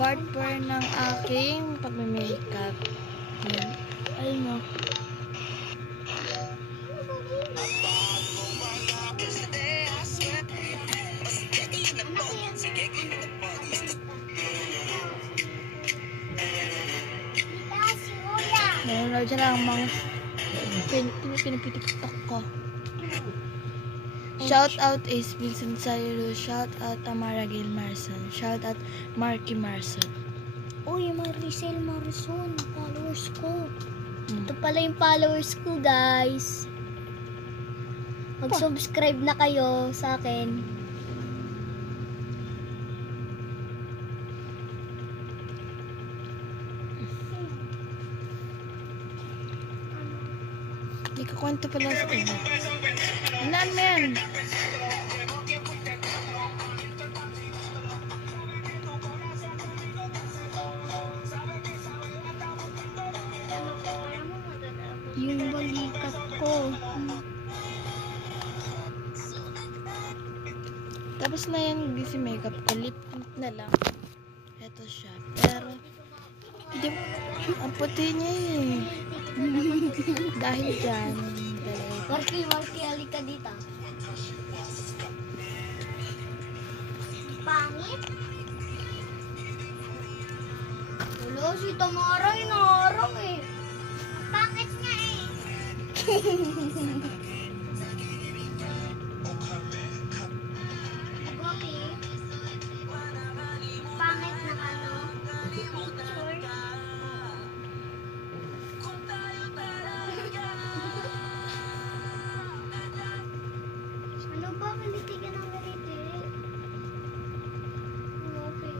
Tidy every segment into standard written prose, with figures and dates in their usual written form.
part 4 ng aking pag-makeup. Yan. Ayun o. Nanonood siya lang mga pinipitiktok ko. Shout out Ace Vincent Sayro. Shout out Tamara Gail Marson. Shout out Marky Marson. Uy, Maricel Marison, followers ko. Ito pala yung followers ko, guys. Mag-subscribe na kayo sa akin. Hindi ka kwento pala sa iba. Ilan mo yan? Yung balikat ko. Tapos na yan busy makeup ko. Lip tint na lang. Ito siya. Pero, hindi, ang puti niya eh. Dahil dyan. Marky, halika dito. Pangit? Wala, si Tamara inaarang eh. Pangit nga eh. Okay. Pangit na ano? Picture. Ano ba? Kaliti ka ng kaliti. Okay.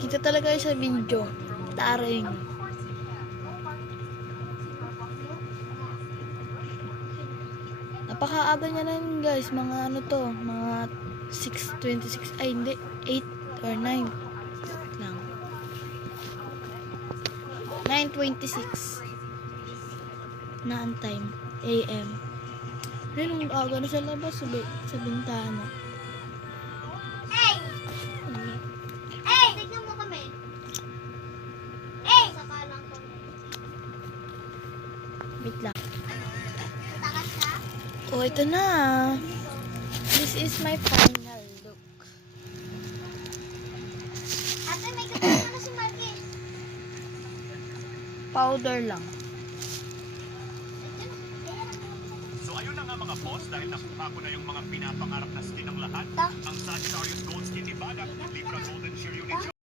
Kita talaga yun sa video. Taring. Napakaaga niya na yun guys. Mga ano to. Mga 6:26. Ay hindi. 8 or 9. Lang. 9:26. Na ang time. AM. Ayun, ang aga na sa labas. Sa bintana. Hey! Hey! Tignan mo kami. Hey! Saka lang kami. Wait lang. Takas ka? Oh, ito na. This is my final look. Ate, may kasama na si Marky. Powder lang. So ayun na nga mga boss, dahil nakuha ko na yung mga pinapangarap na skin ng lahat. Ang Sagittarius Gold Skin ni Bada, Libra Golden Sheer Unit